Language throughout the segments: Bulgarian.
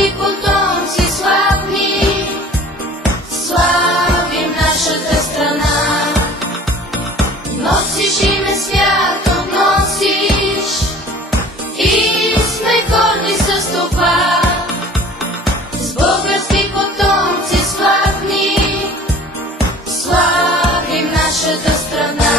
български потомци славни, славим нашата страна. Носиш име свято, носиш и сме горди с това. С български потомци славни, славим нашата страна.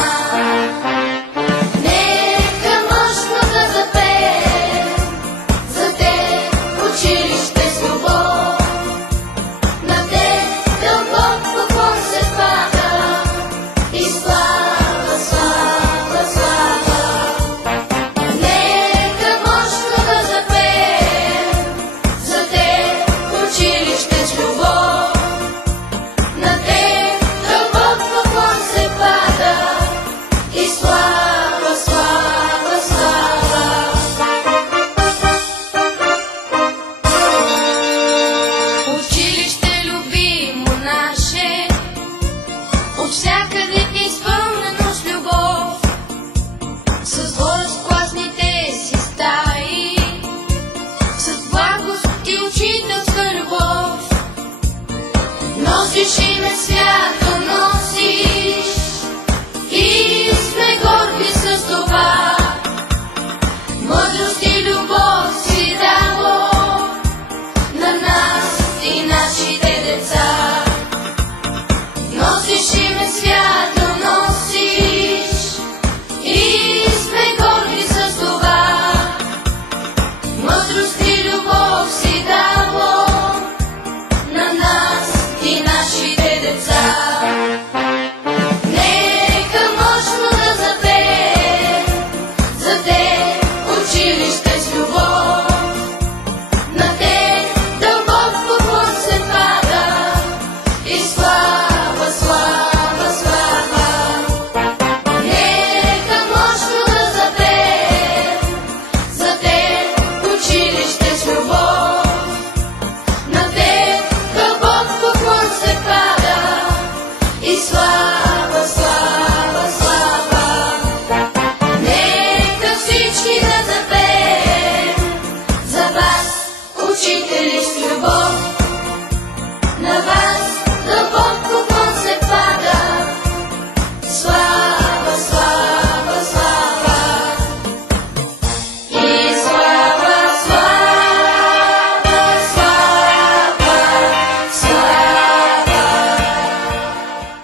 Всякъде изпълнено с любов, с двора в класните си стаи, с благост и учителска любов. Носиш име свято, носиш и сме горди с това. Мъдрост и любов си дало на нас и нашите деца. Носиш име свято, носиш и сме горди с това. Мъдрост и любов си дало на нас и нашите деца. Нека мощно да запеем за те училище с любов. На те дълбок поклон се пада и слава, слава, слава. Нека мощно да запеем за те училище с любов. На те дълбок поклон се пада и слава, слава, слава. Нека всички да запеем за вас, учители.